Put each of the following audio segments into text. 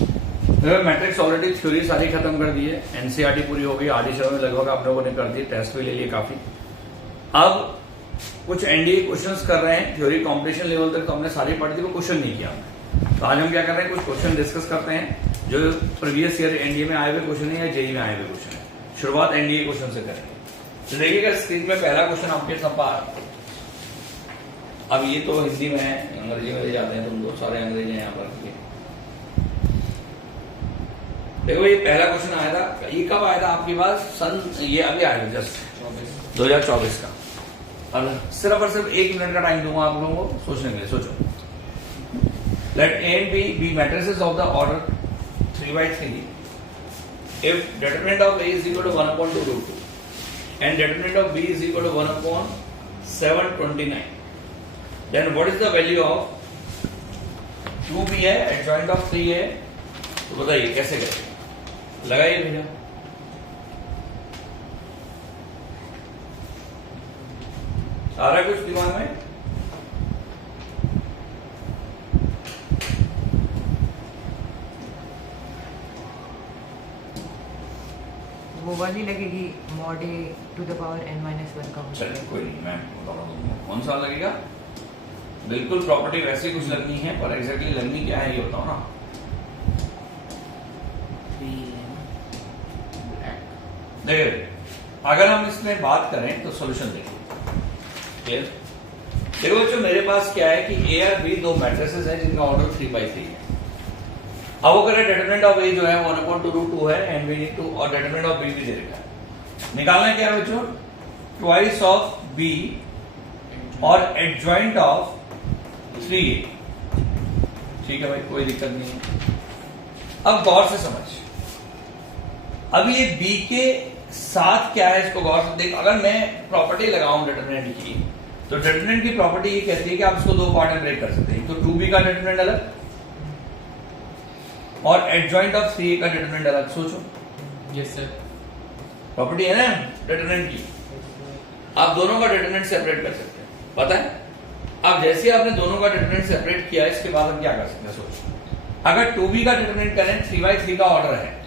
Matrix already theory सारी खत्म कर दी है, एनसीईआरटी पूरी हो गई, आधी शहरों में लगभग आप लोगों ने कर दी, टेस्ट भी ले लिए काफी। अब कुछ एनडीए क्वेश्चंस कर रहे हैं, थ्योरी कॉम्पिटिशन लेवल तक तो हमने सारी पढ़ दी, वो क्वेश्चन नहीं किया हमने। तो आज हम क्या कर रहे हैं, कुछ क्वेश्चन डिस्कस करते हैं जो प्रीवियस ईयर एनडीए में आए हुए क्वेश्चन है या जेई में आए हुए क्वेश्चन है। शुरुआत एनडीए क्वेश्चन से करेंगे। तो देखिएगा स्क्रीन में पहला क्वेश्चन आपके सामने। अब ये तो हिंदी में है, अंग्रेजी में ले जाते हैं तुम लोग, सारे अंग्रेजी हैं यहाँ पर। देखो ये पहला क्वेश्चन आया था, ये कब आया था आपके पास, सन ये अभी आया था जस्ट 2024 का। और सिर्फ और सिर्फ 1 मिनट का टाइम दूंगा आप लोगों को सोचने के लिए। सोचो, let A and B matrices of the order 3/3 if determinant of A is equal to 1/2√2 and determinant of B is equal to 1/729, then what is the value of 2B है adjoint of 3 है। तो बताइए कैसे करें, लगाइए भैया। सारा कुछ दिमाग में, वो वाली लगेगी mod a to the power n-1 का। चलिए कोई नहीं, मैं बता रहा हूँ कौन सा लगेगा। बिल्कुल प्रॉपर्टी वैसे कुछ लगनी है, पर एग्जैक्टली लगनी क्या है ये बताओ ना। देखिए अगर हम इसमें बात करें तो सॉल्यूशन देखिए। देखो बच्चों, मेरे पास क्या है कि ए और बी दो मैट्रिसेस हैं जिनका ऑर्डर 3/3 है। अब वो करें डेटरमिनेंट ऑफ ए जो है 1/2√2 है एंड बी नीड टू, और डेटरमिनेंट ऑफ बी भी दे रखा है। निकालना क्या है बच्चों, ट्वाइस ऑफ बी और एडजॉइंट ऑफ 3a। ठीक है भाई, कोई दिक्कत नहीं है। अब गौर से समझ, अब ये बी के साथ क्या है इसको गौर से देख। अगर मैं प्रॉपर्टी लगाऊं डिटरमिनेंट की, तो डिटरमिनेंट की प्रॉपर्टी ये कहती है कि आप इसको दो पार्ट में ब्रेक कर सकते हैं। तो 2b का डिटरमिनेंट अलग और एडजॉइंट ऑफ 3a का डिटरमिनेंट अलग। सोचो, यस सर, प्रॉपर्टी है ना डिटरमिनेंट की, आप दोनों का डिटरमिनेंट सेपरेट कर सकते हैं, पता है। अब जैसे ही आपने दोनों का डिटरमिनेंट सेपरेट किया, इसके बाद हम क्या कर सकते हैं। सोचो, अगर 2b का डिटरमिनेंट करें 3/3 का ऑर्डर है,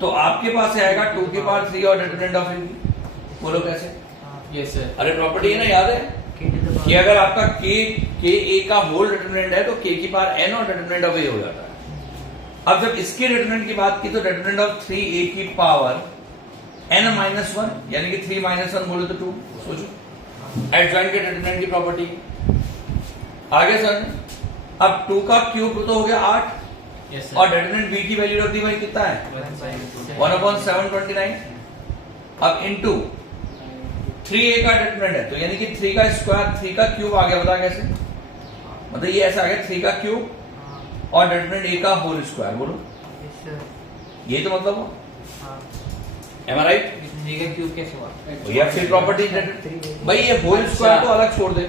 तो आपके पास आएगा 2 की पावर 3 और डिटरमिनेंट ऑफ a। बोलो कैसे। Yes sir. अरे प्रॉपर्टी है ना, याद है कि अगर आपका k a का होल डिटरमिनेंट है तो k की पावर n और डिटरमिनेंट ऑफ a हो जाता है। अब जब इसके डिटरमिनेंट की बात की तो डिटरमिनेंट ऑफ 3a की पावर n-1 यानी कि 3-1 बोले तो 2। सोचो, एडजॉइंट के डिटरमिनेंट की प्रॉपर्टी आगे सर। अब 2 का क्यूब तो हो गया 8 यस और डिटरमिनेंट b की वैल्यू रख दी भाई, कितना है 1/729। अब इनटू 3a का डिटरमिनेंट है, तो यानी कि 3 का स्क्वायर 3 का क्यूब आ गया। बता कैसे, मतलब ये ऐसा आ गया 3 का क्यूब और डिटरमिनेंट a का होल स्क्वायर। बोलो ये तो मतलब हो, एम आई राइट। का क्यूब कैसे हुआ या फिर प्रॉपर्टी भाई, ये होल स्क्वायर तो अलग छोड़ दे।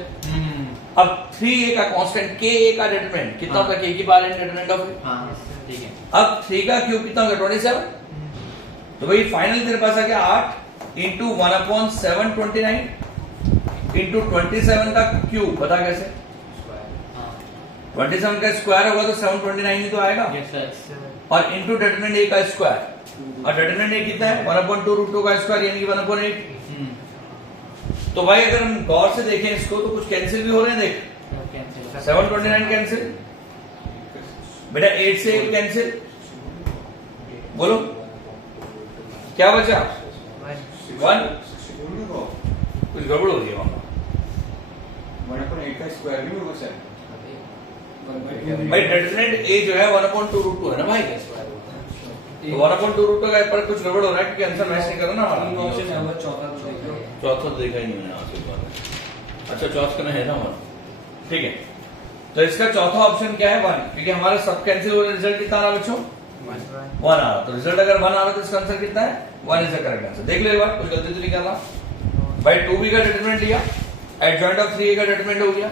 अब 3a का कांस्टेंट k a का डिटरमिनेंट कितना होता है, k की पावर n डिटरमिनेंट ऑफ। हाँ ठीक है। अब 3 का क्यूब कितना होगा 27। तो भाई फाइनल तेरे पास आ गया 8 इंटू 1/729 इंटू 27 का क्यूब। बता कैसे, 27 का स्क्वायर होगा तो 729 ही तो आएगा। Yes sir. और इंटू डिटरमिनेंट a का स्क्वायर, और डिटरमिनेंट a कितना है 1/2√2 का स्क्वायर यानी कि 1/8। तो भाई अगर हम गौर से देखें इसको तो कुछ कैंसिल भी हो रहे हैं। देख 729 कैंसिल बेटा, 8 से 8 कैंसिल। बोलो क्या बचा 1। कुछ गड़बड़ हो रही है वहां। भाई डिटरमिनेंट a जो है 1/2√2 है ना भाई, तो 1/2√2 का पर कुछ गड़बड़ हो रहा है क्योंकि आंसर मैच नहीं कर रहा ना हमारा। चौथा तो देखा ही नहीं मैंने आपके बार। अच्छा चौथा में है ना 1, ठीक है। तो इसका चौथा ऑप्शन क्या है 1, क्योंकि हमारे सब कैंसिल हो रहे। रिजल्ट कितना आ रहा बच्चों 1 आ रहा। तो रिजल्ट अगर 1 आ रहा तो इसका आंसर कितना है 1 इज द करेक्ट आंसर। देख लो एक बार, कुछ गलती तो नहीं कर रहा भाई। 2b का डिटरमिनेंट लिया, एडजॉइंट ऑफ 3a का डिटरमिनेंट हो गया।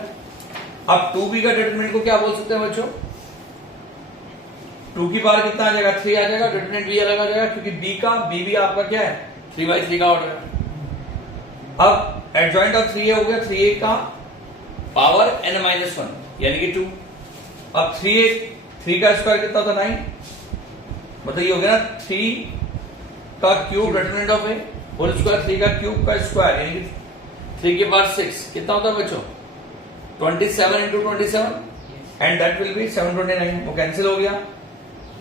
अब 2b का डिटरमिनेंट को क्या बोल सकते हैं बच्चों, 2 की पावर कितना आ जाएगा 3 आ जाएगा, डिटरमिनेंट b अलग आ जाएगा क्योंकि b भी आपका क्या है 3/3 का ऑर्डर है। अब एडजॉइंट ऑफ 3a हो गया 3a का पावर n-1 यानी कि 2। अब 3a 3 का स्क्वायर कितना होता है 9, मतलब ये हो गया ना 3 का cube determinant of A whole square, 3 का क्यूब का स्क्वायर यानी कि 3 के पावर 6 कितना होता है बच्चों 27 into 27 and that will be 729, वो कैंसिल हो गया।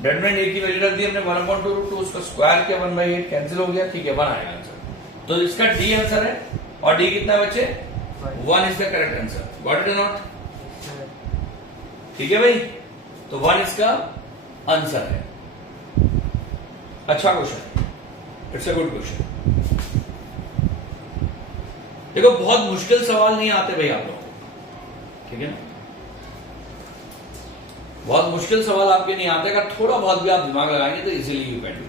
डिटरमिनेंट ए की वैल्यू रख दी हमने 1/2 उसका स्क्वायर किया 1/8 कैंसिल हो गया, ठीक है 1 आएगा आंसर। तो इसका डी आंसर है और डी कितना है बच्चे 1 is the correct answer, got it और नॉट? ठीक है भाई, तो 1 इसका आंसर है। अच्छा question, it's a good question. देखो बहुत मुश्किल सवाल नहीं आते भाई आप लोगों को, ठीक है ना, बहुत मुश्किल सवाल आपके नहीं आते, अगर थोड़ा बहुत भी आप दिमाग लगाएंगे तो इजीली यू कैन डू।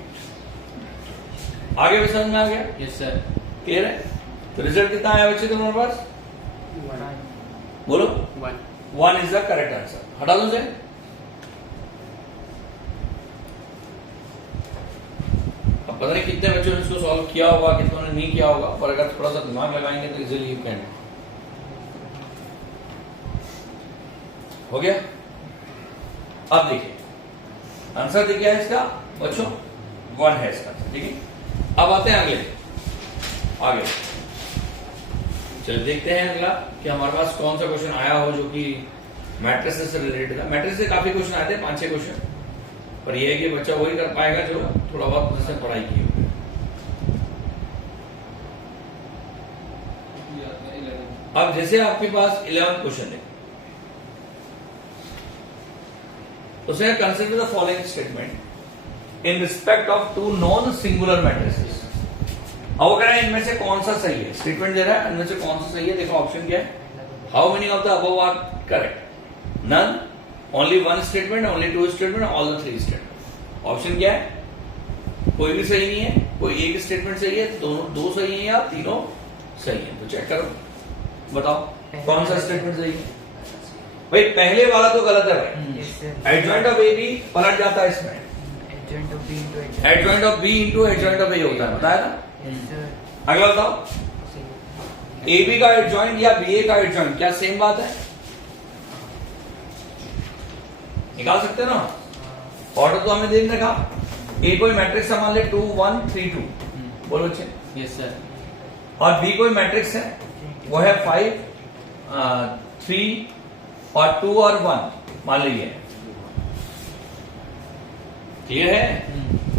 आगे भी समझ में आ गया? Yes sir. क्लियर है? तो रिजल्ट कितना आया बच्चे तुम्हारे पास? बोलो 1 इज द करेक्ट आंसर। हटा दो से, अब पता नहीं कितने बच्चों ने इसको सॉल्व किया होगा, कितनों ने नहीं किया होगा, पर अगर थोड़ा सा दिमाग लगाएंगे तो इजीली यू कैन। हो गया? अब देखिए आंसर देखिए है इसका बच्चों 1 है इसका, ठीक है। अब आते हैं आगे चलिए देखते हैं अगला कि हमारे पास कौन सा क्वेश्चन आया हो जो कि मैट्रिसेस से रिलेटेड है। मैट्रिसेस से काफी क्वेश्चन आए थे, 5-6 क्वेश्चन, पर यह है कि बच्चा वही कर पाएगा जो थोड़ा बहुत उसने पढ़ाई की होगी। अब जैसे आपके पास 11th क्वेश्चन है, उसने consider the following statement in respect of 2 non singular matrices. अब वो कह रहा है इनमें से कौन सा सही है, स्टेटमेंट दे रहा है इनमें से कौन सा सही है। देखो ऑप्शन क्या है, how many of the above are correct, none, only 1 statement, only 2 statement, all the 3 statement. Option क्या है, कोई भी सही नहीं है, कोई एक स्टेटमेंट सही है, दोनों 2 सही है या तीनों सही है। तो चेक करो, बताओ कौन सा स्टेटमेंट सही है। भाई पहले वाला तो गलत है भाई, एडजॉइंट ऑफ ए बी पलट जाता है इसमें, adjoint of B into adjoint of A होता है, बताया ना। अगला बताओ, ए बी का एडजॉइंट या बी ए का एडजॉइंट क्या सेम बात है? निकाल सकते हैं ना, ऑर्डर तो हमें देखने का। ए कोई मैट्रिक्स मान ले 2 1 3 2, बोलो बच्चे। Yes sir. और बी कोई मैट्रिक्स है, वो है 5 3 और 2 और 1 मान लीजिए, क्लियर है।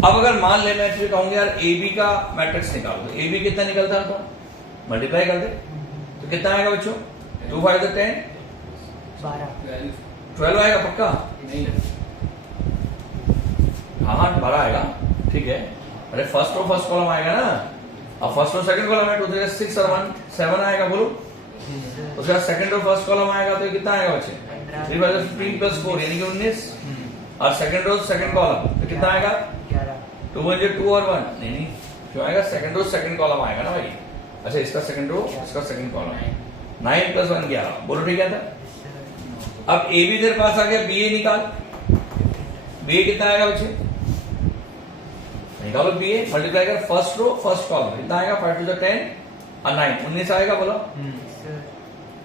अब अगर मान ले मैं फिर कहूंगा यार ए बी का मैट्रिक्स निकालो, तो ए बी कितना निकलता है, तो मल्टीप्लाई कर दे तो कितना आएगा बच्चों, 2 5 10 12 आएगा पक्का? हाँ 12 आएगा, ठीक है। अरे फर्स्ट रो फर्स्ट कॉलम आएगा ना, अब फर्स्ट रो सेकंड कॉलम है 2 3 6 और 1 7 आएगा, बोलो। उसके बाद सेकंड रो फर्स्ट कॉलम आएगा तो कितना आएगा बच्चे, 3 5 15 प्लस 4 यानी कि 19, और सेकंड रो सेकंड कॉलम तो कितना आएगा 2 1 2 और 1, नहीं क्यों आएगा, सेकंड रो सेकंड कॉलम आएगा ना भाई। अच्छा इसका सेकंड रो इसका सेकंड कॉलम 9 प्लस 1 11, बोलो ठीक है था। अब ए बी तेरे पास आ गया, बी ए निकाल, बी ए कितना आएगा बच्चे, निकालो बी ए, मल्टीप्लाई कर फर्स्ट रो फर्स्ट कॉलम कितना आएगा 5 2 10 और 9 19 आएगा, बोलो।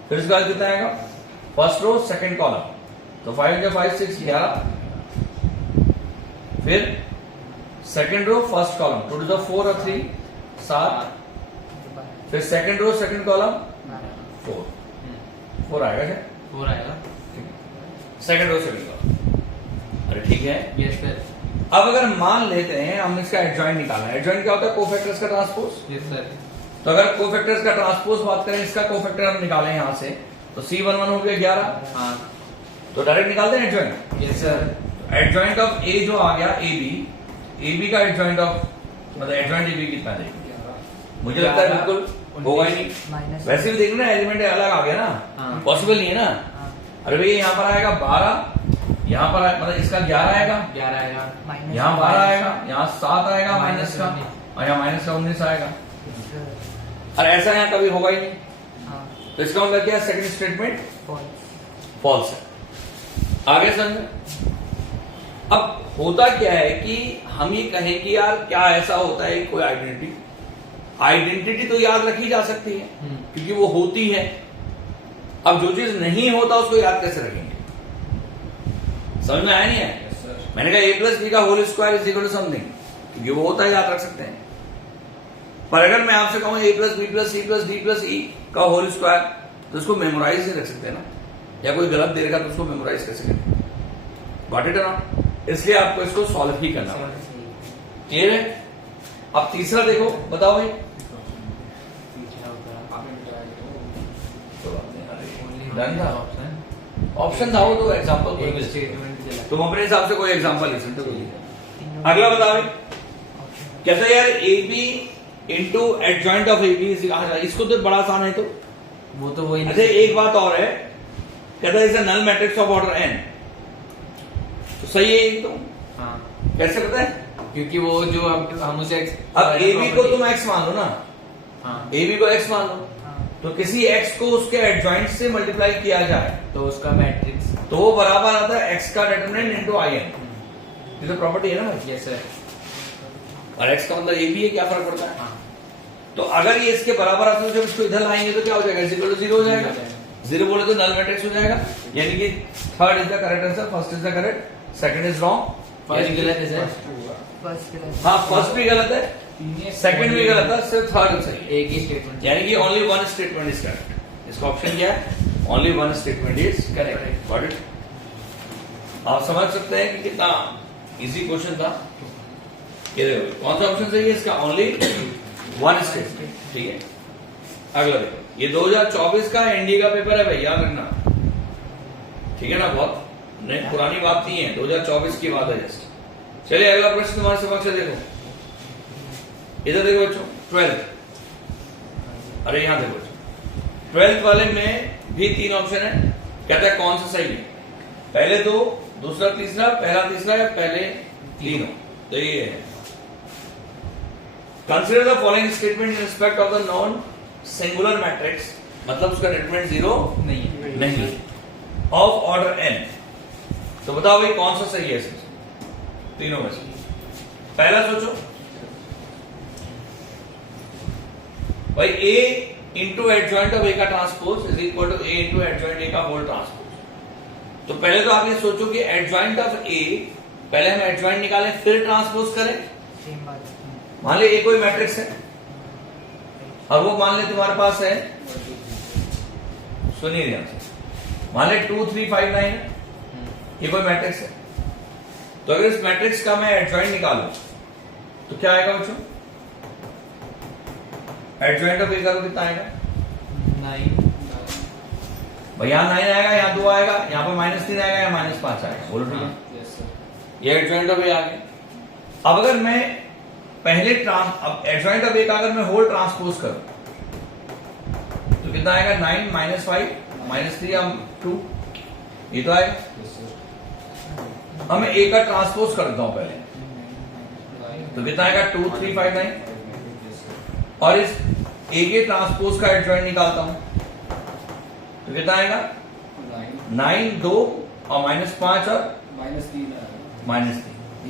फिर उसके बाद कितना आएगा, फर्स्ट रो सेकंड कॉलम तो 5 5 6 11, फिर सेकंड रो फर्स्ट कॉलम 2 2 4 और 3 7, फिर सेकंड रो सेकंड कॉलम 4 आएगा क्या, 4 आएगा सेकंड रो सेकंड कॉलम। अरे ठीक है। Yes sir. अब अगर मान लेते हैं हम इसका एडजॉइंट निकालना है, एडजॉइंट क्या होता है, कोफैक्टर्स का ट्रांसपोज। Yes sir. तो अगर कोफैक्टर्स का ट्रांसपोज बात करें, इसका कोफैक्टर हम निकालें यहां से, तो C11 हो गया 11, हाँ तो डायरेक्ट निकालते हैं adjoint. Yes sir. Adjoint of A जो आ गया ए बी का एडजॉइंट ऑफ मतलब एडजॉइंट ए बी कितना देगा, मुझे लगता है बिल्कुल होगा ही नहीं। वैसे भी देखना एलिमेंट अलग आ गया ना, पॉसिबल नहीं है ना। अरे भैया यहाँ पर आएगा 12, यहाँ पर मतलब इसका 11 आएगा, 11 आएगा, यहाँ 12 आएगा, यहाँ 7 आएगा माइनस का, और यहाँ माइनस का 19 आएगा। और ऐसा यहाँ कभी होगा ही नहीं। तो इसका मतलब क्या है, सेकंड स्टेटमेंट फॉल्स है। आगे समझ। अब होता क्या है कि हम ये कहें कि यार क्या ऐसा होता है कोई आइडेंटिटी तो याद रखी जा सकती है क्योंकि वो होती है। अब जो चीज नहीं होता उसको याद कैसे रखेंगे, समझ में आया नहीं है? Yes, sir. मैंने कहा a प्लस बी का whole square is equal to something, क्योंकि वो होता है, याद रख सकते हैं। पर अगर मैं आपसे कहूं a plus b plus c plus d plus e का होल स्क्वायर, तो उसको मेमोराइज नहीं रख सकते ना, या कोई गलत दे रखा तो उसको मेमोराइज कैसे करें? Got it not? इसलिए आपको इसको सॉल्व ही करना पड़ेगा। क्लियर है? अब तीसरा देखो, बताओ भाई। डन था, ऑप्शन था वो, तो एग्जांपल कोई भी दे सकते हो। तुम अपने हिसाब से कोई एग्जांपल लिख सकते हो। अगला बताओ भाई, कैसे यार A B into adjoint of A B, इसको तो बड़ा आसान है। तो वो तो वही अच्छा, एक बात और है, कहता है is null matrix of order N, तो सही है ये तो। हाँ, कैसे पता है? क्योंकि वो जो अब हम उसे अब ए बी को तुम एक्स मान लो ना, हाँ, ए बी को एक्स मान लो, तो किसी एक्स को उसके एडजॉइंट से मल्टीप्लाई किया जाए तो उसका मैट्रिक्स। तो वो बराबर आता है एक्स का डिटरमिनेंट इंटू आई एन। ये तो प्रॉपर्टी है ना भाई। Yes sir. और एक्स का मतलब ए बी है, क्या फर्क पड़ता है? हाँ, तो अगर ये इसके बराबर आता है, जब इसको इधर लाएंगे तो क्या हो जाएगा? इक्वल टू जीरो हो जाएगा। जीरो बोले तो नल मैट्रिक्स हो जाएगा, यानी कि third is the correct answer, first is the correct, second is wrong. First गलत है सर। फर्स्ट हाँ, फर्स्ट भी गलत है, सेकंड भी गलत है, सिर्फ थर्ड सही है। एक ही स्टेटमेंट, यानी कि only one statement is correct. इसका ऑप्शन क्या है? Only one statement is correct. Got it? आप समझ सकते हैं कि कितना इजी क्वेश्चन था। ये देखो कौन सा ऑप्शन सही है इसका? Only one statement. ठीक है, अगला देखो, ये 2024 का एनडीए का पेपर है भाई, याद रखना। ठीक है ना, बहुत नहीं पुरानी बात नहीं है, 2024 की बात है जस्ट। चलिए अगला प्रश्न तुम्हारे समक्ष है, देखो इधर देखो बच्चों, 12th। अरे यहां देखो, 12th वाले में भी तीन ऑप्शन है। कहता है कौन सा सही है? पहले दो, दूसरा तीसरा, पहला तीसरा, या पहले तीनों? तो ये है, consider the following statement in respect of the non singular matrix, मतलब उसका डिटरमिनेंट जीरो नहीं है। नहीं, ऑफ ऑर्डर एन। तो बताओ भाई कौन सा सही है इसमें तीनों में से? पहला सोचो भाई, A into adjoint of A का transpose is equal to A into adjoint A का होल ट्रांसपोज। तो पहले तो आप ये सोचो कि एडजॉइंट ऑफ ए, पहले हम एडजॉइंट निकालें फिर ट्रांसपोज करें। सेम बात है। मान ले ए कोई मैट्रिक्स है, अब वो मान ले तुम्हारे पास है, सुनिए ध्यान से, मान ले 2 3 5 9 है, ये कोई मैट्रिक्स है। तो अगर इस मैट्रिक्स का मैं एडजॉइंट निकालूं तो क्या आएगा बच्चों? एडजॉइंट ऑफ ए का तो कितना आएगा? 9। भाई यहाँ 9 आएगा, यहाँ 2 आएगा, यहाँ पर -3 आएगा, या -5 आएगा। बोलो ठीक है, यस सर। ये एडजॉइंट ऑफ ए आ गया। अब अगर मैं पहले अब एडजॉइंट ऑफ ए का अगर मैं होल ट्रांसपोज करूं तो कितना आएगा? 9 -5 -3 2, ये तो आएगा। अब मैं ए का ट्रांसपोज करता हूं पहले, तो कितना आएगा? 2 3 5 9। और इस ए के ट्रांसपोज का एडजॉइंट निकालता हूं तो कितना आएगा? 9 2 और -5 और -3।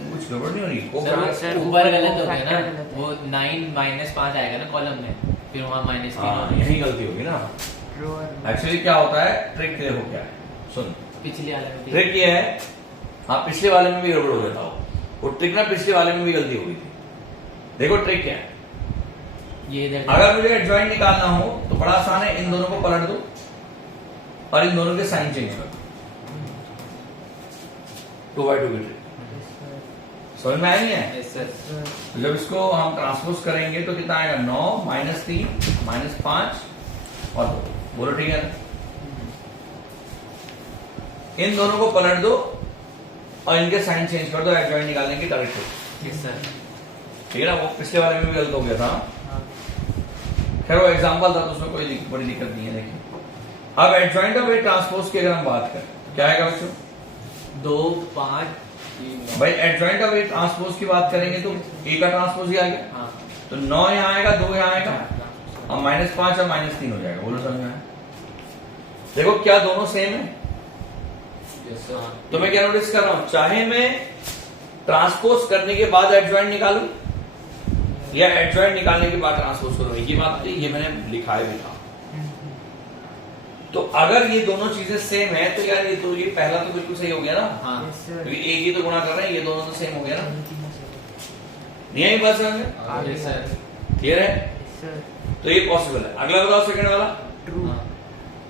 कुछ गड़बड़ नहीं हो रही? वो सर, क्या- सर ऊपर गलत हो गया फैक्टर ना, गलत है। वो 9 -5 आएगा ना कॉलम में, फिर वहाँ -3 हाँ, यही गलती होगी ना। ड्रॉअर एक्चुअली क्या होता है, ट्रिक देखो क्या है, सुन। पिछले वाले में ट्रिक ये है, हाँ पिछले वाले में भी गड़बड़ हो जाता हो, वो ट्रिक ना पिछले वाले में भी गलती हो गई थी। देखो ट्रिक क्या है, ये इधर अगर मुझे एडजॉइंट निकालना हो तो बड़ा आसान है, इन दोनों को पलट दो और इन दोनों के साइन चेंज कर दो। 2/2 की ट्रिक समझ में आया नहीं है? Yes sir. तो जब इसको हम ट्रांसपोज करेंगे तो कितना आएगा? 9 -3 -5 और 2। बोलो ठीक है ना? इन दोनों को पलट दो और इनके साइन चेंज कर दो एडजॉइंट निकालने की करेक्ट। Yes sir. ठीक है ना? वो पिछले वाले में भी गलत हो गया था। खैर वो एग्जांपल था तो उसमें कोई बड़ी दिक्कत नहीं है। देखिए अब एडजॉइंट ऑफ ए ट्रांसपोज की अगर हम बात करें क्या आएगा बच्चों? 2 5 भाई एडजॉइंट ऑफ ए ट्रांसपोज की बात करेंगे तो ए का ट्रांसपोज ही आ गया, हाँ। तो 9 यहाँ आएगा, 2 यहाँ आएगा और -5 और -3 हो जाएगा। बोलो समझ में आया? देखो क्या दोनों सेम है? Yes sir. तो मैं क्या नोटिस कर रहा हूं, चाहे मैं ट्रांसपोज करने के बाद एडजॉइंट निकालूं या एडजॉइंट निकालने के बाद ट्रांसपोज करूं, एक ही बात थी, ये मैंने लिखा है भी था। तो अगर ये दोनों चीजें सेम है तो यार ये तो ये पहला तो बिल्कुल सही हो गया ना, हाँ Yes, sir. क्योंकि एक ही तो गुणा कर रहे हैं, ये दोनों तो सेम हो गया ना, नहीं आई बात समझ में? yes, sir. क्लियर है? Yes, sir. तो ये पॉसिबल है। अगला बताओ सेकंड वाला, True. हाँ,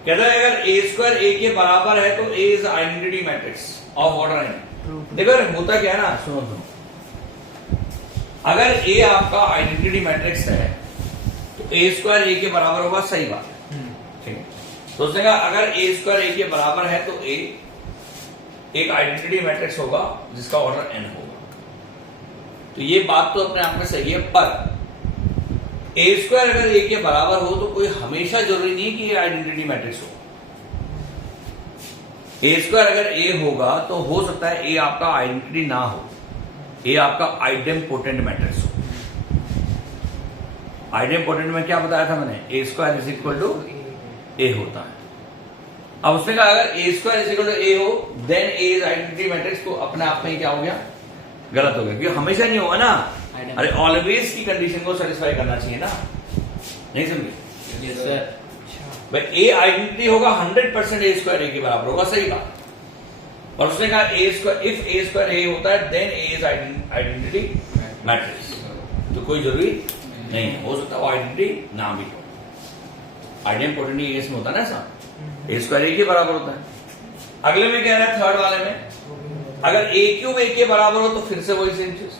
कहता है अगर a स्क्वायर a के बराबर है तो a is identity matrix of order n। True. देखो यार होता क्या है ना, सुनो सुनो, अगर a आपका आइडेंटिटी मैट्रिक्स है तो a स्क्वायर a के बराबर होगा, सही बात है, ठीक है। तो उसने कहा अगर a स्क्वायर a के बराबर है तो a एक आइडेंटिटी मैट्रिक्स होगा जिसका ऑर्डर n होगा। तो ये बात तो अपने आप में सही है, पर a स्क्वायर अगर a के बराबर हो तो कोई हमेशा जरूरी नहीं कि ये आइडेंटिटी मैट्रिक्स हो। a स्क्वायर अगर a होगा तो हो सकता है a आपका आइडेंटिटी ना हो, a आपका आइडेम्पोटेंट मैट्रिक्स हो। आइडेम्पोटेंट में क्या बताया था मैंने, a square is equal to a होता है। अब उसने कहा अगर a square is equal to a हो then a is identity matrix, तो अपने आप में ही क्या हो गया, गलत हो गया, क्योंकि हमेशा नहीं होगा ना। अरे ऑलवेज की कंडीशन को सेटिस्फाई करना चाहिए ना, नहीं समझे? yes, sir. भाई a आइडेंटिटी होगा 100% a स्क्वायर a के बराबर होगा, सही बात। और उसने कहा a square, if a square a होता है then a is identity matrix, तो कोई जरूरी नहीं है, हो सकता है वो आइडेंटिटी ना भी हो। आइडेम्पोटेंट केस में होता है ना ऐसा, a स्क्वायर a के बराबर होता है। अगले में कह रहा है थर्ड वाले में, अगर a क्यूब a के बराबर हो तो फिर से वही सेम चीज,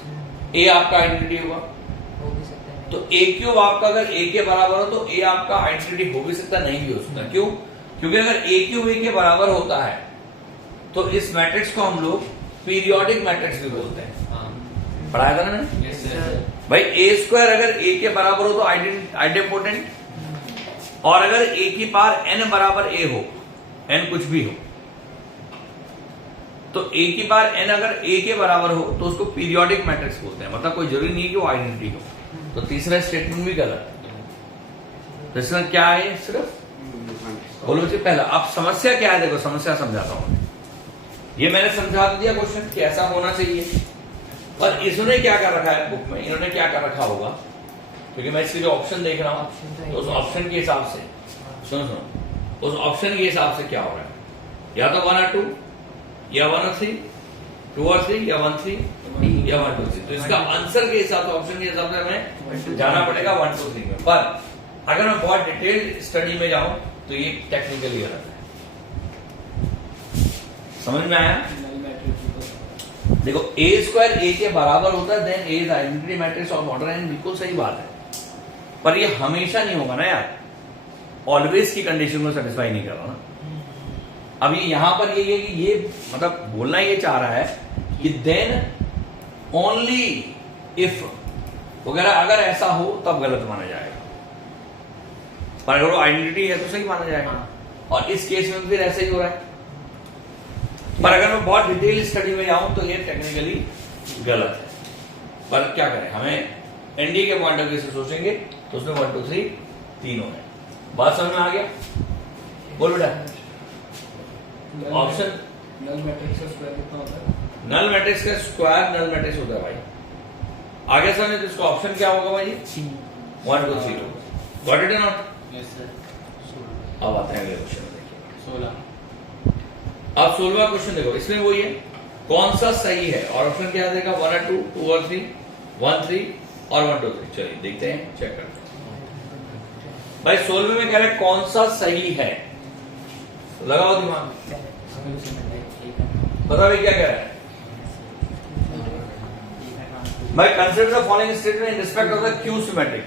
a आपका आइडेंटिटी होगा। हो भी सकता है। तो a क्यूब आपका अगर a के बराबर हो तो a आपका आइडेंटिटी हो भी सकता, नहीं भी हो सकता। क्यों? क्योंकि अगर a क्यूब a के बराबर होता है तो इस मैट्रिक्स को हम लोग पीरियोडिक मैट्रिक्स भी बोलते हैं, हाँ, पढ़ाया था ना मैंने। yes, sir. भाई a स्क्वायर अगर a के बराबर हो तो आइडेम्पोटेंट, और अगर a की पावर n बराबर a हो, n कुछ भी हो, तो a की पावर n अगर a के बराबर हो तो उसको पीरियोडिक मैट्रिक्स बोलते हैं, मतलब कोई जरूरी नहीं है कि वो आइडेंटिटी हो। तो तीसरा स्टेटमेंट भी गलत है। तो इसमें क्या है, सिर्फ बोलो बच्चे पहला, अब समस्या क्या है, देखो समस्या समझाता हूं। ये मैंने समझा दिया क्वेश्चन कि ऐसा होना चाहिए, और इसने क्या कर रखा है बुक में, इन्होंने क्या कर रखा होगा, क्योंकि मैं इसके जो ऑप्शन देख रहा हूं तो उस ऑप्शन के हिसाब से, सुनो सुनो, उस ऑप्शन के हिसाब से क्या हो रहा है, या तो 1 और 2, या 1 और 3, 2 और 3, या 1 3, या 1 2 3। तो इसका आंसर के हिसाब से, ऑप्शन के हिसाब से हमें जाना पड़ेगा 1 2 3 में। पर अगर मैं बहुत डिटेल्ड स्टडी में जाऊं तो ये टेक्निकली गलत है। समझ में आया? देखो a स्क्वायर a के बराबर होता है then a is identity matrix of order n, बिल्कुल सही बात है, पर ये हमेशा नहीं होगा ना यार, ऑलवेज की कंडीशन को सेटिस्फाई नहीं कर रहा ना। अब ये यहां पर ये कि ये मतलब बोलना ये चाह रहा है कि देन ओनली इफ वगैरह अगर ऐसा हो तब गलत माना जाएगा, पर अगर वो आइडेंटिटी है तो सही माना जाएगा। और इस केस में फिर ऐसा ही हो रहा है, पर अगर मैं बहुत डिटेल स्टडी में जाऊं तो ये टेक्निकली गलत है। पर क्या करें, हमें एनडी के पॉइंट ऑफ व्यू से सोचेंगे तो उसमें 1 2 3 तीनों है। बात समझ में आ गया? बोल बेटा। ऑप्शन नल मैट्रिक्स का स्क्वायर कितना होता है? नल मैट्रिक्स का स्क्वायर नल मैट्रिक्स होता है भाई। आगे समझे तो इसका ऑप्शन क्या होगा भाई? 1 2 3 गॉट इट और नॉट? yes, sir. अब आते हैं अगले क्वेश्चन में, देखिए 16. अब 16वां क्वेश्चन देखो, इसमें वही है कौन सा सही है, और ऑप्शन क्या देगा 1 और 2, 2 और 3, 1 3 और 1 2 3। चलिए देखते हैं, चेक करते हैं भाई। 16वें में कह रहे हैं कौन सा सही है, लगाओ दिमाग, बता भाई क्या कह रहा है भाई। Consider the following statement in respect of the Q symmetric.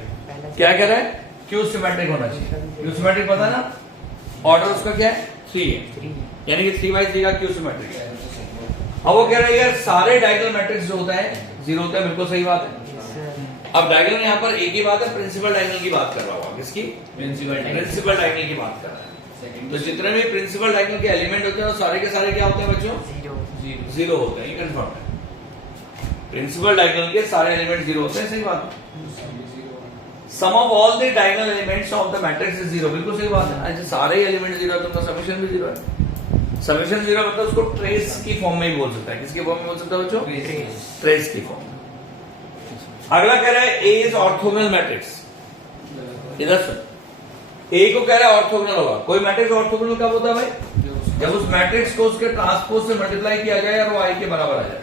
क्या कह रहा है? क्यू सिमेट्रिक होना चाहिए। क्यू सिमेट्रिक पता है ना, ऑर्डर उसका क्या है 3 है, यानी कि 3/3 का क्यू सिमेट्रिक है। अब वो कह रहा है यार सारे डायगोनल मैट्रिक्स जो होता है 0 होता है, बिल्कुल सही बात है। अब डायगोनल यहाँ पर एक ही बात है, प्रिंसिपल डायगोनल की बात कर रहा होगा, किसकी? प्रिंसिपल डायगोनल की बात कर रहा है। तो जितने भी प्रिंसिपल डायगोनल के एलिमेंट होते हैं वो सारे के सारे क्या होते हैं बच्चों? 0 होते हैं, ये कंफर्म है। प्रिंसिपल डायगोनल के सारे एलिमेंट 0 होते हैं, सही बात है। Sum of all the diagonal elements of the matrix is 0, बिल्कुल सही बात है। सारे एलिमेंट 0 है तो उनका समेशन भी 0 है। समेशन 0 मतलब उसको ट्रेस की फॉर्म में ही बोल सकता है। किसकी फॉर्म में बोल सकता है बच्चों? ट्रेस की फॉर्म। अगला कह रहा है ए इज ऑर्थोगोनल मैट्रिक्स। इधर सुन, ए को कह रहा है ऑर्थोगोनल होगा। कोई मैट्रिक्स ऑर्थोगोनल कब होता है भाई? जब उस मैट्रिक्स को उसके ट्रांसपोज से मल्टीप्लाई किया जाए और वो आई के बराबर आ जाए।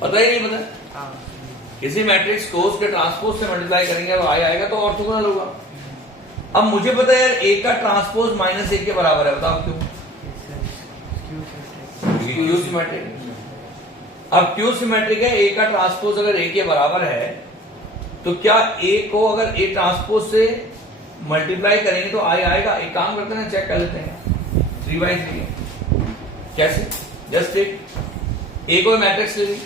पता ही नहीं पता? हाँ किसी मैट्रिक्स को उसके ट्रांसपोज से मल्टीप्लाई करेंगे और आई आएगा तो ऑर्थोगोनल होगा। अब मुझे पता है यार ए का ट्रांसपोज माइनस ए के बराबर है, बताओ क्यों? Q symmetric. अब क्यू सिमेट्रिक है, ए का ट्रांसपोज अगर ए के बराबर है तो क्या ए को अगर ए ट्रांसपोज से मल्टीप्लाई करेंगे तो आई आएगा? एक काम करते हैं, चेक कर लेते हैं 3/3 कैसे। जस्ट ए को मैट्रिक्स ले ली,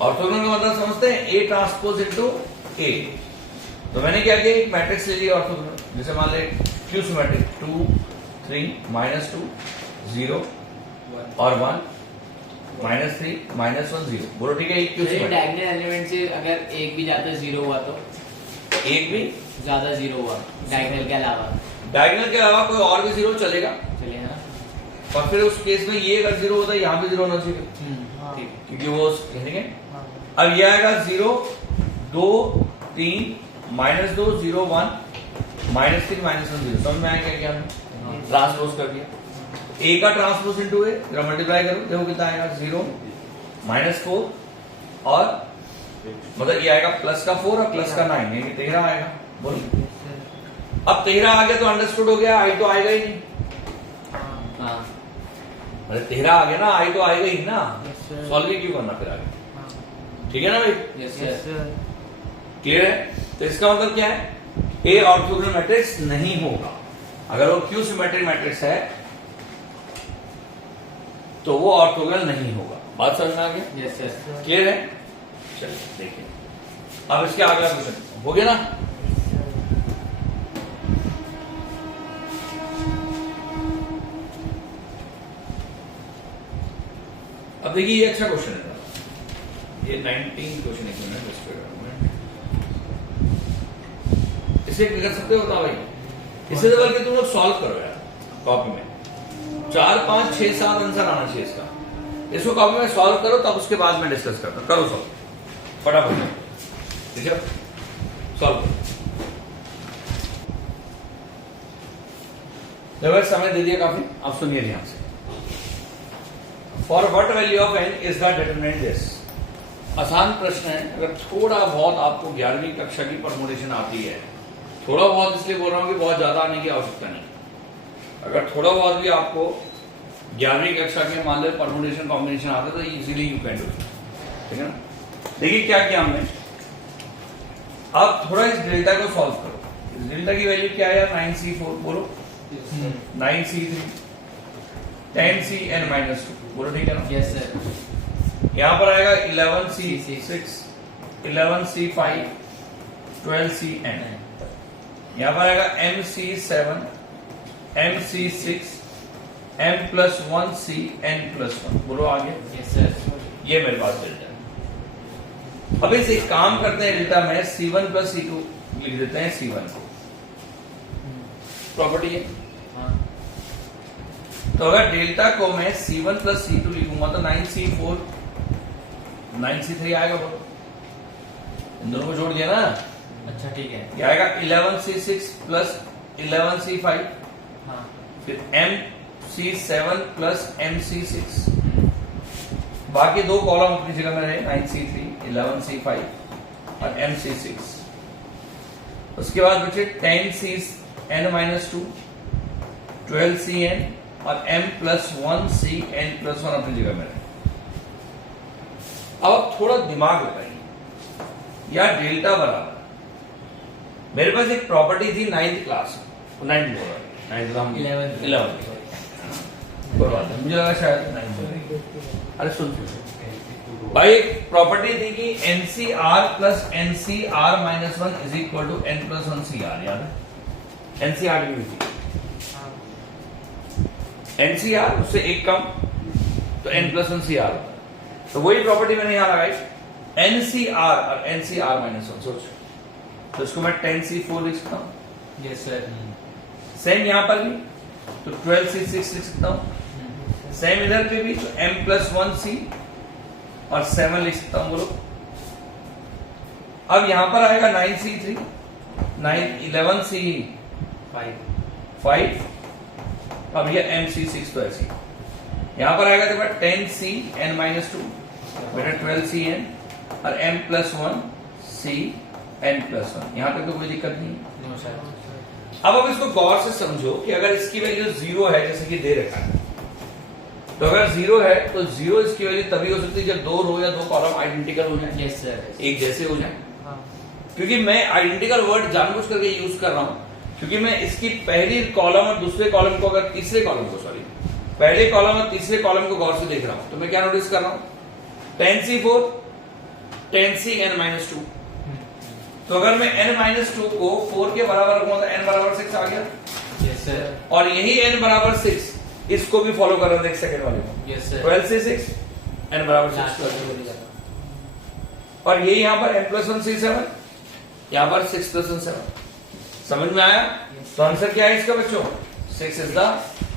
ऑर्थोगोनल का मतलब समझते हैं, ए ट्रांसपोज इनटू ए। तो मैंने क्या किया, एक मैट्रिक्स ले लिया ऑर्थोगोनल, जैसे मान ले क्यू सिमेट्रिक 2 3 -2 0 और 1 -3 -1 0। बोलो ठीक है, एक क्यू सिमेट्रिक। डायगोनल एलिमेंट से अगर एक भी जाता है 0 हुआ तो एक भी ज्यादा 0 हुआ डायगोनल के अलावा, डायगोनल के अलावा कोई और भी 0 चलेगा, चलिए ना। और फिर उस केस में ये अगर 0 होता है यहाँ भी 0 होना चाहिए, ठीक। क्योंकि वो कहेंगे। अब ये आएगा 0 2 3 -2 0 1 -3 -1 0। समझ में आएगा क्या? हमने ट्रांसपोज कर दिया, ए का ट्रांसपोज इनटू ए, जरा मल्टीप्लाई करो, देखो कितना आएगा 0 -4 और मतलब ये आएगा प्लस का 4 और प्लस का 9, यानी 13 आएगा। बोलो अब 13 आ गया तो अंडरस्टूड हो गया, आई तो आएगा ही नहीं। हाँ मतलब 13 आ गया ना, आई तो आएगा ही ना, सॉल्व ही क्यों करना फिर आगे? ठीक है ना भाई? Yes sir. क्लियर है? तो इसका मतलब क्या है, ए ऑर्थोगोनल मैट्रिक्स नहीं होगा। अगर वो क्यू सिमेट्रिक मैट्रिक्स है तो वो ऑर्थोगोनल नहीं होगा। बात समझ में आ गया? Yes sir. क्लियर है? चलिए देखिए, अब इसके अगला क्वेश्चन हो गया ना। अब देखिए ये अच्छा क्वेश्चन है, ये 19 क्वेश्चन है, इसे क्या कर सकते हो बताओ भाई? इसे तो बल्कि तुम लोग सॉल्व करो यार कॉपी में, 4 5 6 7 आंसर आना चाहिए इसका। इसको कॉपी में सॉल्व करो, तब उसके बाद में डिस्कस करता हूं। करो सॉल्व फटाफट, ठीक है? सॉल्व देखो, समय दे दिया काफी। अब सुनिए ध्यान से, for what value of n is the determinant this. आसान प्रश्न है, अगर थोड़ा बहुत आपको 11वीं कक्षा की परमुटेशन आती है, थोड़ा बहुत इसलिए बोल रहा हूं कि बहुत ज्यादा आने की आवश्यकता नहीं, अगर थोड़ा बहुत भी आपको 11वीं कक्षा के मान लो परमुटेशन कॉम्बिनेशन आता है तो इजीली यू कैन डू, ठीक है ना? देखिए क्या किया हमने, अब थोड़ा इस डेल्टा को सॉल्व करो। इस डेल्टा की वैल्यू क्या है? 9c4 बोलो, 9c3 10cn -2 बोलो, ठीक है ना? Yes sir. यहां पर आएगा 11c6 11c5 12cn, यहां पर आएगा mc7 mc6 m+1cn+1 बोलो आगे। Yes sir. ये मेरे पास डेल्टा है। अब इसे एक काम करते हैं, डेल्टा में c1 + c2 लिख देते हैं, c1 को प्रॉपर्टी है। हाँ तो अगर डेल्टा को मैं c1 + c2 लिखूंगा तो 9c4 9c3 आएगा, बोलो इन दोनों को जोड़ दिया ना। अच्छा ठीक है। ये आएगा 11c6 + 11c5 हाँ फिर mc7 + mc6, बाकी दो कॉलम अपनी जगह में रहे, 9c3 11c5 और mc6। उसके बाद बचे 10cn-2 12cn और m+1cn+1 अपनी जगह में रहे। अब आप थोड़ा दिमाग लगाइए, या डेल्टा बराबर, मेरे पास एक प्रॉपर्टी थी 9th क्लास में, 9th बोल रहा है, 11th कोई बात नहीं, मुझे लगा शायद 9th। अरे सुन भाई, एक प्रॉपर्टी थी कि NCR + NCR - 1 = n+1CR, याद है? NCR की थी, NCR उससे एक कम तो n+1CR होता है। तो वही प्रॉपर्टी मैंने यहां लगाई, NCR और NCR - 1। सोचो, तो इसको मैं 10c4 लिख सकता हूं। Yes sir. सेम यहां पर भी तो 12c6 लिख सकता हूं, सेम इधर पे भी तो m+1c और 7 लिख सकता हूं, बोलो। अब यहां पर आएगा 9c3 11 सी 5, अब ये MC 6 तो ऐसे यहां पर आएगा देखो 10 सी n माइनस 2 बेटा 12 सी n और m plus 1 C n plus 1, यहां तक तो कोई दिक्कत नहीं है। No sir. अब इसको गौर से समझो कि अगर इसकी वैल्यू 0 है जैसे कि दे रखा है, तो अगर 0 है तो 0 इसकी वैल्यू तभी हो सकती है जब दो रो या दो कॉलम आइडेंटिकल हो जाए, यस सर। एक जैसे हो जाए। हाँ क्योंकि मैं आइडेंटिकल वर्ड जानबूझ करके यूज कर रहा हूं, क्योंकि मैं इसकी पहली कॉलम और दूसरे कॉलम को, अगर तीसरे कॉलम को सॉरी पहले कॉलम और तीसरे कॉलम को गौर से देख रहा हूं, तो मैं क्या नोटिस कर रहा हूं 10C4 10Cn-2। तो अगर मैं n-2 को 4 के बराबर रखूंगा तो n बराबर 6 आ गया, यस सर। और यही n बराबर 6 इसको भी फॉलो कर रहा है सेकंड वाले को। Yes sir. 12 से 6 n बराबर 6, और ये यहां पर n प्लस 1 C7, यहां पर 6 प्लस 1 7। समझ में आया? तो आंसर क्या है इसका बच्चों? 6 is the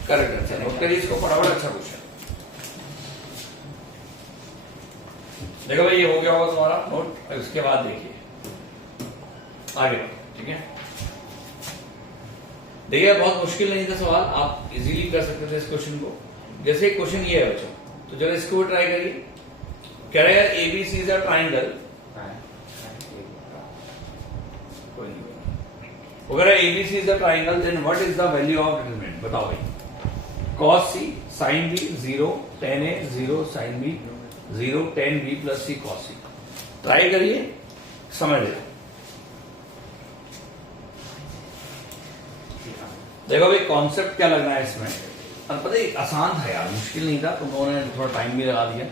correct answer. Note करिए इसको, फटाफट अच्छा क्वेश्चन। देखो भाई ये हो गया होगा तुम्हारा नोट, और इसके बाद देखिए आगे बढ़ो, ठीक है। देखिए बहुत मुश्किल नहीं था सवाल, आप इजीली कर सकते थे इस क्वेश्चन को। जैसे क्वेश्चन ये है बच्चों, तो जरा इसको भी ट्राई करिए। कह रहा है यार ABC इज अ ट्राइंगल, अगर ABC is a triangle then what is the value of determinant? बताओ भाई। cos C sin B 0 tan A 0 sin B 0 tan B plus C cos C। Try करिए, समझ लो। देखो भाई कॉन्सेप्ट क्या लग रहा है इसमें, और पता है आसान था यार, मुश्किल नहीं था, तुम लोगों ने थोड़ा टाइम भी लगा दिया।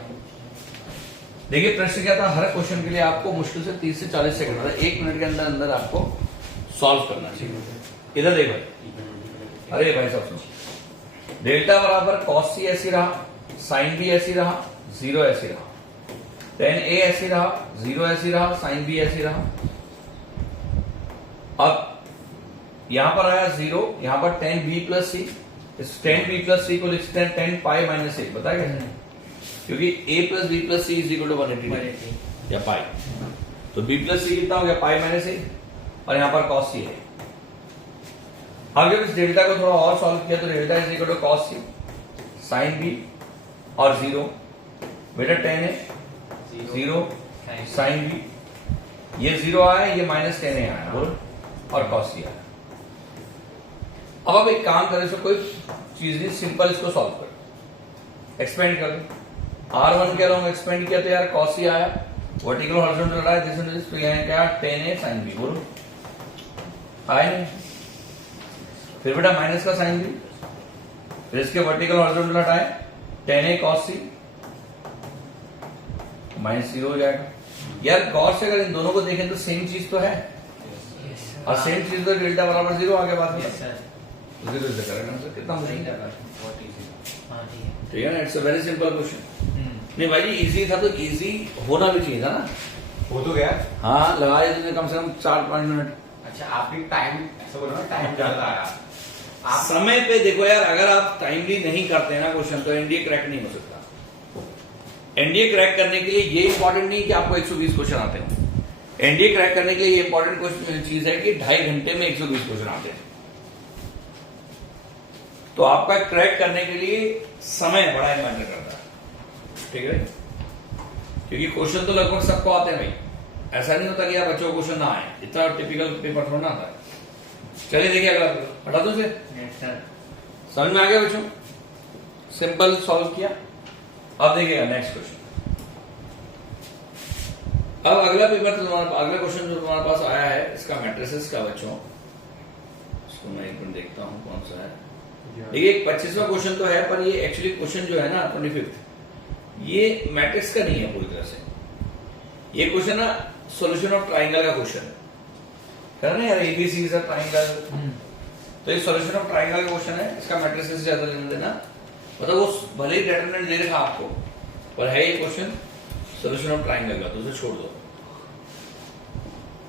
देखिए प्रश्न क्या था, हर क्वेश्चन के लिए आपको मुश्किल से 30 से 40 सेकंड, मतलब 1 मिनट के अंदर अंदर आपको सॉल्व करना चाहिए। इधर देखो, अरे भाई साहब सुनो, डेल्टा बराबर cos C ऐसी रहा, sin B ऐसी रहा, 0 ऐसी रहा, tan A ऐसी रहा, 0 ऐसी रहा, sin B ऐसी रहा। अब यहां पर आया 0, यहां पर tan B प्लस C, इस tan B प्लस C को लिखते हैं tan पाई माइनस 1, बता कैसे? क्योंकि A plus B plus C is equal to 180 या पाई, तो B प्लस C कितना हो गया पाई माइनस 1, और यहां पर cos C है। अब जब इस डेल्टा को थोड़ा और सॉल्व किया तो delta is equal to cos C sin B और 0, बेटा tan A 0 sin B, ये 0 आया, ये माइनस tan A आया, बोल, और cos C आया। अब आप एक काम करें, इसको कोई चीज नहीं, सिंपल इसको सॉल्व करो, एक्सपेंड कर दो। R1 कह रहा हूं एक्सपेंड किया तो यार cos C आया, वर्टिकल हॉरिजॉन्टल रहा है, दिस तो यहां क्या tan A sin B, बोलो आया नहीं। फिर बेटा माइनस का साइन भी, फिर इसके वर्टिकल हॉरिजॉन्टल हटाए, tan A cos C minus 0 हो जाएगा। यार गौर से अगर इन दोनों को देखें तो सेम चीज तो है, और सेम चीज तो डेल्टा बराबर 0 आ गया बाद में। Yes sir. 0 से करेक्ट आंसर कितना मुश्किल है? हाँ ठीक है। ठीक है ना, it's a very simple question. नहीं भाई जी इजी था तो इजी होना भी चाहिए था ना। हो तो गया। हाँ लगाया तुमने कम से कम 4-5 मिनट। अच्छा आप भी टाइम ऐसा बोलो ना, टाइम ज्यादा आया आप। समय पे देखो यार, अगर आप टाइमली नहीं करते हैं ना क्वेश्चन तो एनडीए क्रैक नहीं हो सकता। एनडीए क्रैक करने के लिए ये इंपॉर्टेंट नहीं कि आपको 120 क्वेश्चन आते हो, एनडीए क्रैक करने के लिए ये इंपॉर्टेंट चीज है कि 2.5 घंटे में 120 क्वेश्चन आते हैं। तो आपका क्रैक करने के लिए समय बड़ा मैटर करता है, ठीक है? क्योंकि क्वेश्चन तो लगभग सबको आते हैं भाई, ऐसा नहीं होता कि यार बच्चों को क्वेश्चन ना आए, इतना टिपिकल पेपर थोड़ा ना आता है। चलिए देखिए अगला हटा दो फिर। Yes sir. समझ में आ गया बच्चों? सिंपल सॉल्व किया। अब देखिएगा नेक्स्ट क्वेश्चन। अब अगला पेपर तो तुम्हारा, अगला क्वेश्चन जो तुम्हारे पास आया है इसका मैट्रिसेस का बच्चों, इसको मैं एक मिनट देखता हूं कौन सा है। देखिए 25वां क्वेश्चन तो है, पर ये एक्चुअली क्वेश्चन जो है ना 25th, ये मैट्रिक्स का नहीं है पूरी तरह से। ये क्वेश्चन ना सॉल्यूशन ऑफ ट्राइंगल का क्वेश्चन है, कर रहे हैं यार एबीसी इज अ ट्राइंगल, तो ये सॉल्यूशन ऑफ ट्राइंगल का क्वेश्चन है। इसका मैट्रिसेस से ज्यादा लेना देना, मतलब वो भले ही डिटरमिनेंट दे रखा आपको, पर है ये क्वेश्चन सॉल्यूशन ऑफ ट्राइंगल का, तो उसे छोड़ दो।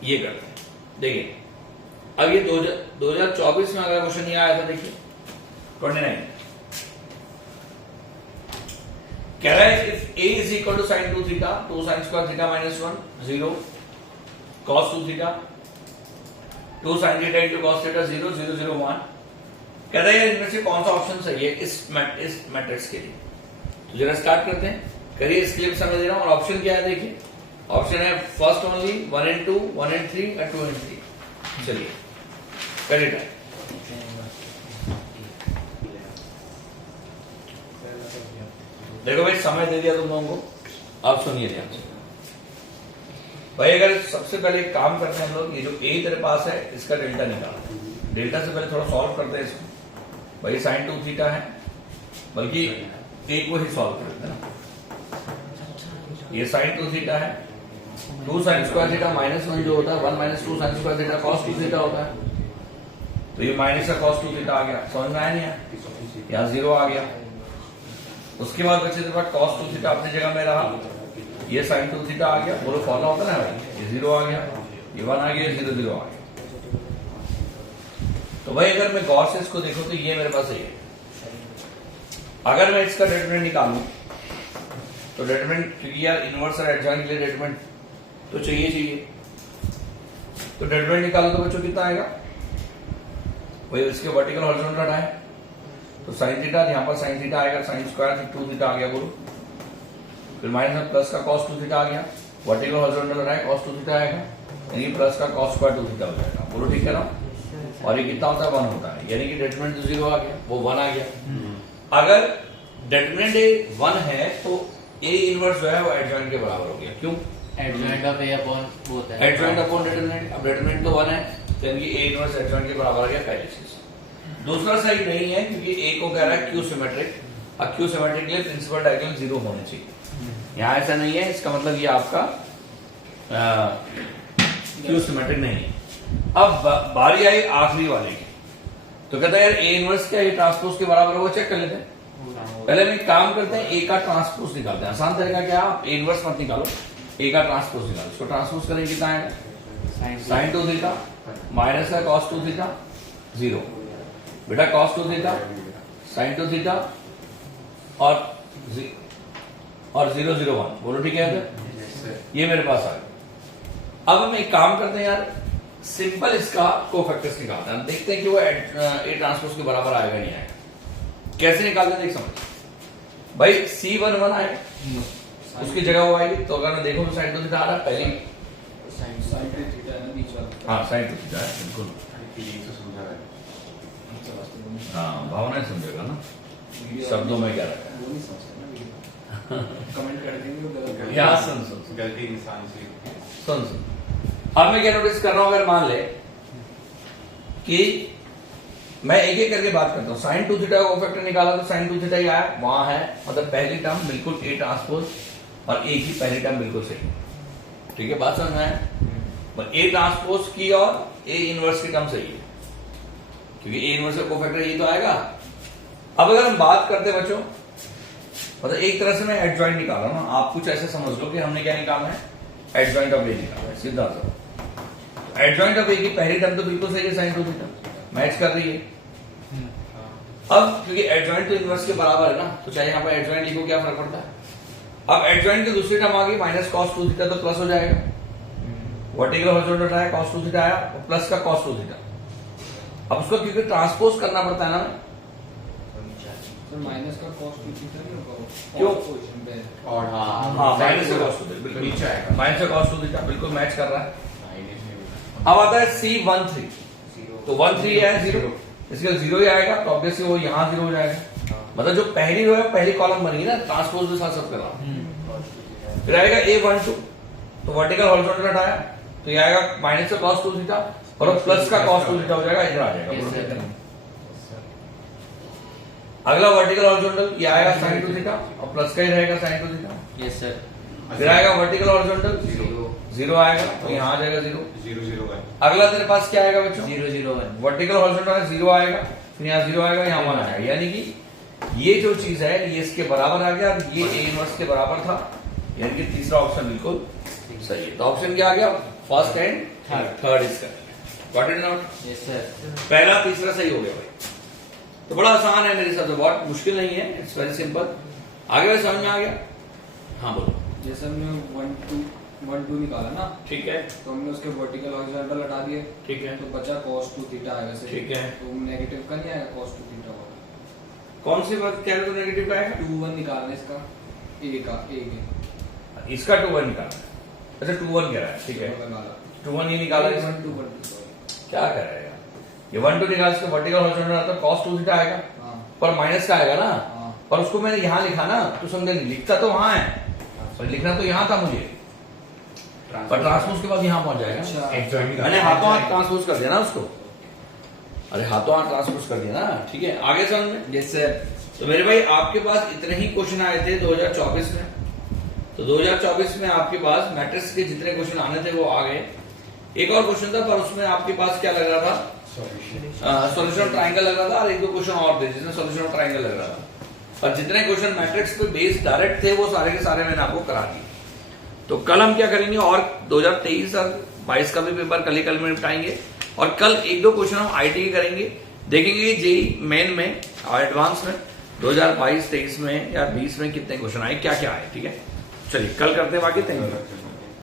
ये करते हैं, देखिए अब ये 2024 में अगला क्वेश्चन ये आया था, देखिए 29 कह रहा है if a is equal to sin 2 theta 2 sin square theta minus 1 0 cos 2 theta 2 sin theta into cos theta 0 0 0 1। कहता है यार इनमें से कौन सा ऑप्शन सही है इस मैट्रिक्स के लिए। तो जरा स्टार्ट करते हैं, करिए इसके लिए समझ दे रहा हूं। और ऑप्शन क्या है देखिए, ऑप्शन है फर्स्ट ओनली 1 and 2, 1 and 3 और 2 and 3। चलिए करिए ट्राई। देखो भाई समय दे दिया तुम लोगों को, अब सुनिए ध्यान से भाई। अगर सबसे पहले एक काम करते हैं हम लोग, ये जो ए तेरे पास है इसका डेल्टा निकालते हैं। डेल्टा से पहले थोड़ा सॉल्व करते हैं इसको। भाई sin 2 थीटा है, बल्कि ए को ही सॉल्व करते हैं ना। ये sin 2 थीटा है, 2 sin स्क्वायर थीटा माइनस 1 जो होता है 1 minus 2 sin square theta cos 2 theta होता है। तो ये माइनस का cos 2 थीटा आ गया, समझ में आया नहीं है? यहाँ 0 आ गया। उसके बाद बच्चे तेरे पास cos 2 थीटा अपनी जगह में रहा, ये sin 2 थीटा आ गया। बोलो फॉलो होता है ना भाई, ये 0 आ गया, ये 1 आ गया, 0 0 आ गया। तो भाई अगर मैं गौर से इसको देखो तो ये मेरे पास है। अगर मैं इसका डिटरमिनेंट निकालूं तो डिटरमिनेंट, क्योंकि यार इनवर्स और एडजॉइंट के लिए डिटरमिनेंट तो चाहिए। तो डिटरमिनेंट निकालो तो बच्चों कितना आएगा भाई, इसके वर्टिकल हॉरिजॉन्टल हटाए तो sin थीटा, यहाँ पर sin थीटा आएगा, sin स्क्वायर 2 थीटा आ गया बोलो। फिर माइनस में प्लस का cos 2 थीटा आ गया, वर्टिकल हॉरिजॉन्टल हटाए cos 2 थीटा आएगा, यानी प्लस का cos स्क्वायर 2 थीटा हो जाएगा। बोलो ठीक है ना? और ये कितना होता है 1 होता है, यानी कि डिटरमिनेंट तो 0 आ गया, वो 1 आ गया। अगर डिटरमिनेंट 1 है तो ए इनवर्स जो है वो एडजॉइंट के बराबर हो गया। क्यों? एडजॉइंट ऑफ ए अपॉन वो होता है एडजॉइंट अपॉन डिटरमिनेंट। अब डिटरमिनेंट तो 1 है, तो यानी कि ए इनवर्स एडजॉइंट के बराबर आ गया पहली चीज। दूसरा सही नहीं है क्योंकि ए को कह रहा है क्यू सिमेट्रिक, और क्यू सिमेट्रिक के लिए प्रिंसिपल डायगोनल 0 होने चाहिए। यहाँ ऐसा नहीं है, इसका मतलब ये आपका क्यू सिमेट्रिक नहीं है। अब बारी आई आखिरी वाले की, तो कहता है यार ए इनवर्स क्या ये ट्रांसपोज के बराबर होगा, चेक कर लेते हैं। पहले हम एक काम करते हैं, ए का ट्रांसपोज निकालते हैं। आसान तरीका क्या है, आप ए इनवर्स मत निकालो, ए का ट्रांसपोज निकालो। इसको ट्रांसपोज करेंगे कितना आएगा, sin 2 थीटा माइनस का cos 2 थीटा 0। बेटा cos 2 थीटा sin 2 थीटा और 0 0 1। बोलो ठीक है? ये मेरे पास आ गया। अब हम एक काम करते हैं यार, सिंपल इसका कोफैक्टर्स निकालते हैं, देखते हैं कि वो ए ट्रांसपोज के बराबर आएगा नहीं आएगा। कैसे निकालते हैं देख समझ भाई। C1 1 आएगा, उसकी जगह वो आएगी। तो अगर मैं देखूं तो sin 2 थीटा आ रहा है पहले, sin 2 थीटा है ना बीच वाला। हाँ sin 2 थीटा है बिल्कुल। हाँ भावना समझेगा ना, शब्दों में क्या रखा है वो नहीं समझता ना, कमेंट कर देंगे वो गलत। यहाँ सुन गलती इंसान से। सुन। अब मैं क्या नोटिस कर रहा हूं, अगर मान ले कि मैं एक एक करके बात करता हूं। sin 2 थीटा का कोफैक्टर निकाला तो sin 2 थीटा ही आया, वहां है, मतलब पहली टर्म बिल्कुल ए ट्रांसपोज और ए की पहली टर्म बिल्कुल सही। ठीक है, बात समझ में आया? ए ट्रांसपोज की और ए इनवर्स की टर्म सही है, क्योंकि ए इनवर्स का कोफैक्टर ये तो आएगा। अब अगर हम बात करते हैं बच्चों, मतलब एक तरह से मैं एडजॉइंट निकाल रहा हूं ना, आप कुछ ऐसे समझ लो कि हमने क्या निकालना है, एडजॉइंट ऑफ ए निकालना है, सीधा सा। एडजॉइंट ऑफ ए की पहली टर्म तो बिल्कुल सही है, sin 2 थीटा मैच कर रही है। अब क्योंकि एडजॉइंट तो इनवर्स के बराबर है ना, तो चाहे यहाँ पर एडजॉइंट लिखो क्या फर्क पड़ता है। अब एडजॉइंट की दूसरी टर्म आ गई माइनस cos 2 थीटा, तो प्लस हो जाएगा। वर्टिकल हॉरिजॉन्टल आया, cos 2 थीटा आया, प्लस का cos 2 थीटा। अब उसको क्योंकि ट्रांसपोज करना पड़ता है ना, तो माइनस का cos 2 थीटा नहीं होगा क्यों? पोजीशन पे और हाँ माइनस का cos 2 थीटा बिल्कुल नीचे आएगा। माइनस का cos 2 थीटा बिल्कुल मैच कर रहा है। अब आता है C13, तो 1 3 है 0, इसके 0 ही आएगा, तो ऑब्वियसली वो यहाँ 0 हो जाएगा। मतलब जो पहली रो है पहली कॉलम बनी ना, ट्रांसपोज के साथ सब कर रहा हूं। फिर आएगा A12, तो वर्टिकल हॉरिजॉन्टल हटाया तो ये आएगा माइनस का cos 2 थीटा और प्लस का cos 2 थीटा हो जाएगा, इधर आ जाएगा। अगला वर्टिकल हॉरिजॉन्टल ये आएगा sin 2 थीटा और प्लस का ही रहेगा sin 2 थीटा। Yes sir. फिर आएगा वर्टिकल हॉरिजॉन्टल 0 आएगा, तो यहाँ आ जाएगा 0 0 0 1। अगला तेरे पास क्या आएगा बच्चों, 0 0 1। वर्टिकल हॉरिजॉन्टल 0 आएगा, फिर यहाँ 0 आएगा, यहाँ 1 आएगा। यानी कि ये जो चीज है ये इसके बराबर आ गया, ये ए इनवर्स के बराबर था, यानी कि तीसरा ऑप्शन बिल्कुल सही है। तो ऑप्शन क्या आ गया, फर्स्ट एंड थर्ड इसका। Got it not? Yes sir. पहला तीसरा सही हो गया भाई। तो बड़ा आसान है मेरे हिसाब से, बहुत मुश्किल नहीं है, इट्स वेरी सिंपल। आगे समझ में आ गया? हाँ बोलो। जैसे हमने 1 2 1 2 निकाला ना, ठीक है तो हमने उसके वर्टिकल हॉरिजॉन्टल हटा दिए, ठीक है तो बचा cos 2 थीटा आएगा सिर्फ। ठीक है। तो नेगेटिव का नहीं आएगा, cos 2 थीटा होगा। कौन सी बात कह रहे हो नेगेटिव का आएगा 2 1 निकालना है इसका, a का a के इसका 2 1 निकालना है। अच्छा 2 1 कह रहा है ठीक है निकाला 2 1 ही निकाला 1 2 1 2 क्या कर रहा है यार ये 1 2 निकाल इसका वर्टिकल हॉरिजॉन्टल आता तो cos 2 थीटा आएगा हाँ पर माइनस का आएगा ना हाँ पर उसको मैंने यहाँ लिखा ना तो समझे नहीं लिखता तो वहां है पर लिखना तो यहाँ था मुझे पर ट्रांसपोज के बाद यहाँ पहुंच जाएगा अच्छा मैंने हाथों हाथ ट्रांसपोज कर दिया ना उसको अरे हाथों हाथ ट्रांसपोज कर दिया ना ठीक है आगे समझ में यस सर। तो मेरे भाई आपके पास इतने ही क्वेश्चन आए थे 2024 में तो 2024 में आपके पास मैट्रिक्स के जितने क्वेश्चन आने थे वो आ गए एक और क्वेश्चन था पर उसमें आपके पास क्या लग रहा था सॉल्यूशन ट्रायंगल लग रहा था और एक दो क्वेश्चन और थे जिसमें सॉल्यूशन ट्रायंगल लग रहा था और जितने क्वेश्चन मैट्रिक्स पे बेस्ड डायरेक्ट थे वो सारे के सारे मैंने आपको करा दिए तो कल हम क्या करेंगे और 2023 और 22 का भी पेपर कल में निपटाएंगे और कल एक दो क्वेश्चन हम आईटी के करेंगे देखेंगे जेई मेन में और एडवांस में 2022-23 में या 20 में कितने क्वेश्चन आए क्या क्या आए ठीक है चलिए कल करते हैं बाकी थैंक यू